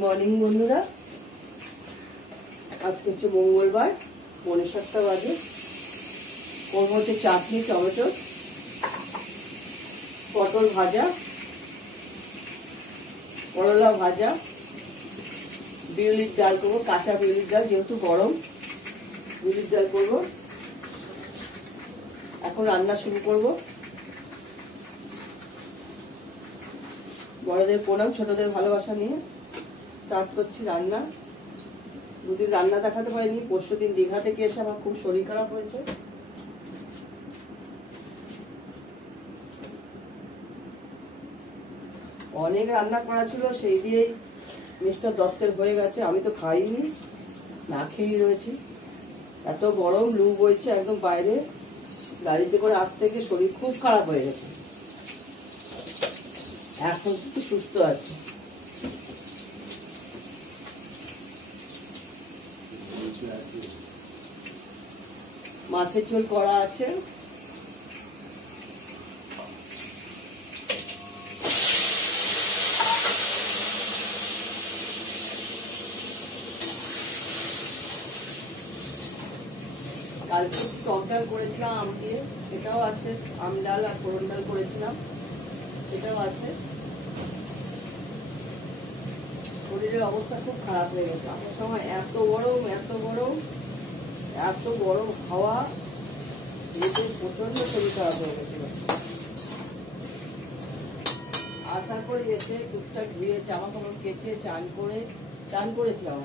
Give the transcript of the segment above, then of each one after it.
Morning বন্ধুরা, আজকে হচ্ছে মঙ্গলবার, 7:45 বাজে। করবো হচ্ছে চাটনি, টমেটো, পটল ভাজা, করলা ভাজা, বিউলির ডাল করবো, কাঁচা বিউলির ডাল, যেহেতু গরম বিউলির ডাল করবো। এখন রান্না শুরু করব। বড়দের প্রণাম, ছোটদের ভালোবাসা নিয়ে স্টার্ট করছি রান্না। দুদিন রান্না দেখাতে পারিনি, পরশুদিন দীঘা থেকে এসে আমার খুব শরীর খারাপ হয়েছে। অনেক রান্না করা ছিল, সেই দিয়েই মিস্টার দত্তের হয়ে গেছে। আমি তো খাইনি, না খেয়েই রয়েছি। এত গরম, লু বইছে একদম বাইরে, গাড়িতে করে আসতে গিয়ে শরীর খুব খারাপ হয়ে গেছে। এখন একটু সুস্থ আছে। মাছের ঝোল করা আছে, কালকে টক ডাল করেছিলাম আম দিয়ে, সেটাও আছে। আম ডাল আর ফোড়ন ডাল করেছিলাম, সেটাও আছে। শরীরের অবস্থা খুব খারাপ হয়ে গেছে। আমার সময় এত গরম খাওয়া, প্রচন্ড শরীর খারাপ হয়ে গেছিল। আসার পরে এসে টুকটাক ধুয়ে জামা কাপড় কেচে চান করেছিলাম।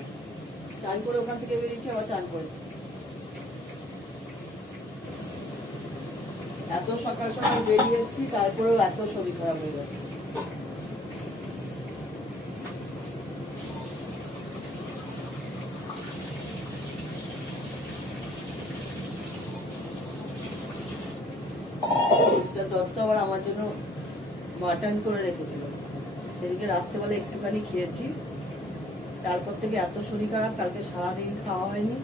চান করে ওখান থেকে বেরিয়েছি, আবার চান করেছি। এত সকাল সকাল বেরিয়ে এসেছি, তারপরেও এত শরীর খারাপ হয়ে গেছে। দত্ত আবার আমার জন্য মাটন করে রেখেছিল, সেদিকে রাত্রেবেলা একটুখানি খেয়েছি। তারপর থেকে এত শরীর খারাপ, কালকে সারাদিন খাওয়া হয়নি,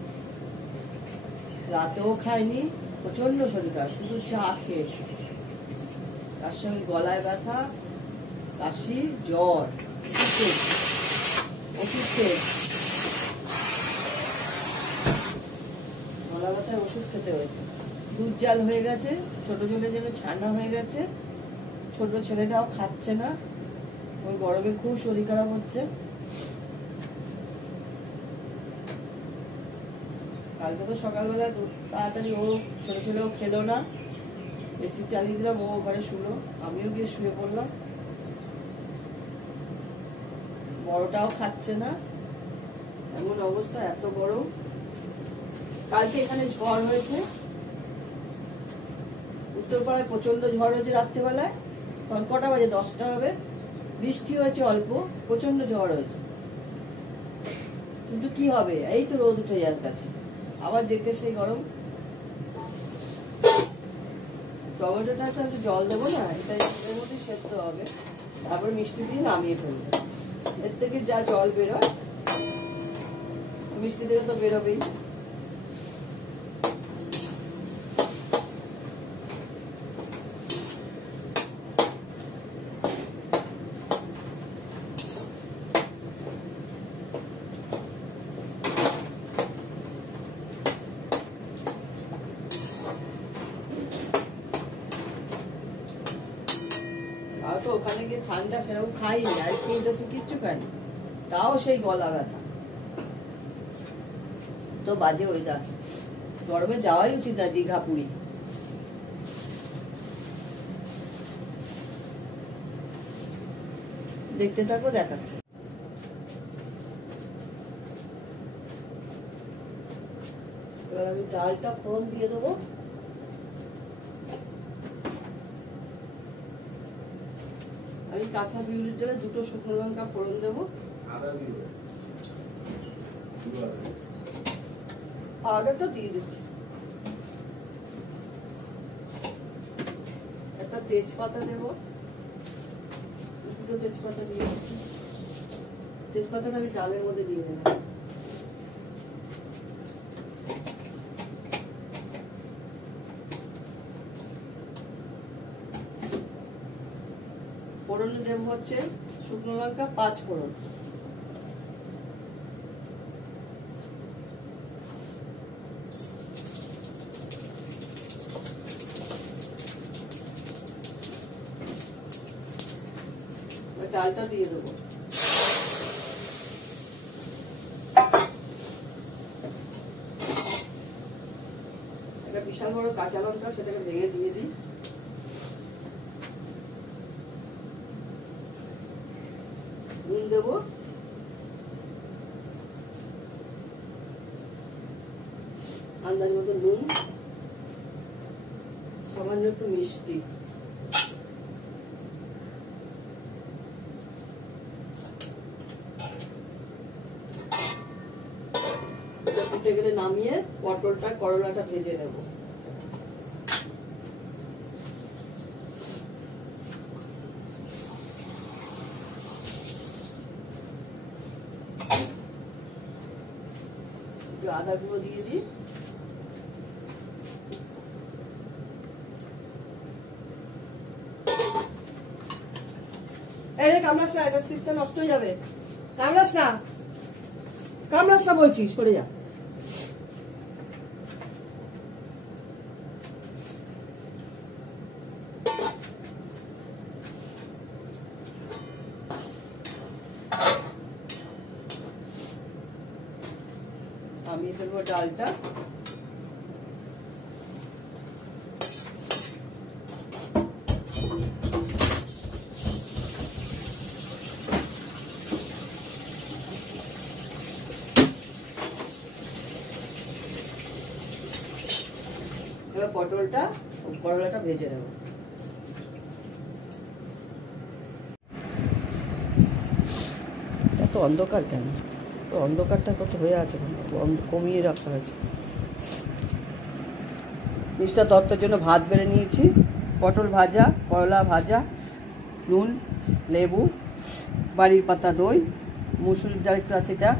রাতেও খাইনি, প্রচন্ড শরীর খারাপ। শুধু চা খেয়েছি, তার সঙ্গে গলায় ব্যথা, কাশি, জ্বর, ওষুধ খেয়েছি। গলা ব্যথায় ওষুধ খেতে হয়েছে। দুধ জাল হয়ে গেছে, ছোট ছোট যেন ছানা হয়ে গেছে। ছোট ছেলেটাও খাচ্ছে না, ওর গরমে খুব শরীর খারাপ হচ্ছে। কালকে তো সকালবেলা তাড়াতাড়ি ও ছোট ছেলেও খেলো না, এসি চালিয়ে দিলাম, ও ঘরে শুলো, আমিও গিয়ে শুয়ে পড়লাম। বড়টাও খাচ্ছে না, এমন অবস্থা, এত গরম। কালকে এখানে ঝড় হয়েছে, উত্তরপাড়ায় প্রচন্ড ঝড় হয়েছে রাত্রেবেলায়। তখন কটা বাজে? 10টা হবে। বৃষ্টি হয়েছে অল্প, প্রচন্ড ঝড় হয়েছে। কিন্তু কি হবে, এই তো রোদ উঠে যাচ্ছে, আবার জেগে সেই গরম। টমেটোটা তো একটু জল দেবো না, এটা এর মধ্যে সেদ্ধ হবে, তারপর মিষ্টি দিয়ে নামিয়ে ফেলবো। এর থেকে যা জল বেরোয়, মিষ্টি থেকে তো বেরোবেই। তো ওখানে গিয়ে ঠান্ডা সেরকম খাইনি, আইসক্রিম কিচ্ছু খাইনি, তাও সেই গলা ব্যথা। তো বাজে ওয়েদার, গরমে যাওয়াই উচিত না দীঘা পুরী। দেখতে থাকো, দেখাচ্ছে। এবার আমি ডালটা ফোড়ন দিয়ে দেবো। আমি কাঁচা বিউলির ডালে 2টো শুকনো লঙ্কা ফোড়ন দেবো। পাউডারটা দিয়ে দিচ্ছি। একটা তেজপাতা দেবো, 2টো তেজপাতা দিয়ে দিচ্ছি। তেজপাতাটা আমি ডালের মধ্যে দিয়ে দেবো। ফোড়নে দেব হচ্ছে শুকনো লঙ্কা 5 ফোড়ন, ডালটা দিয়ে দেবো। একটা বিশাল বড় কাঁচা লঙ্কা সেটাকে ভেঙে দিয়ে দিই। নুন দেবো, আন্দাজ মতো নুন, সামান্য একটু মিষ্টি, ফুটে গেলে নামিয়ে পটলটা করলাটা ভেজে নেব। আদা গুঁড়ো দিয়ে দিই, কামড়াস না, এটা স্টিকটা নষ্ট হয়ে যাবে। কামড়াস না, কামড়াস না বলছি, সরে যা। আমি ফেলবো ডালটা। এবার পটলটা করলাটা ভেজে নেব। এত অন্ধকার কেন? অন্ধকারটা কত হয়ে আছে, কমিয়ে রাখা হয়েছে। মিস্টার দত্তর জন্য ভাত বেড়ে নিয়েছি, পটল ভাজা, করলা ভাজা, নুন, লেবু, বাড়ির পাতা দই, মুসুরির ডাল একটু আছে, এটা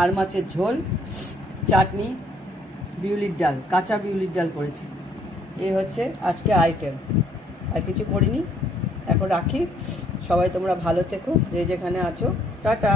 আর মাছের ঝোল, চাটনি, বিউলির ডাল, কাঁচা বিউলির ডাল করেছি। এই হচ্ছে আজকে আইটেম, আর কিছু করিনি। এখন রাখি, সবাই তোমরা ভালো থেকো, যে যেখানে আছো। টাটা।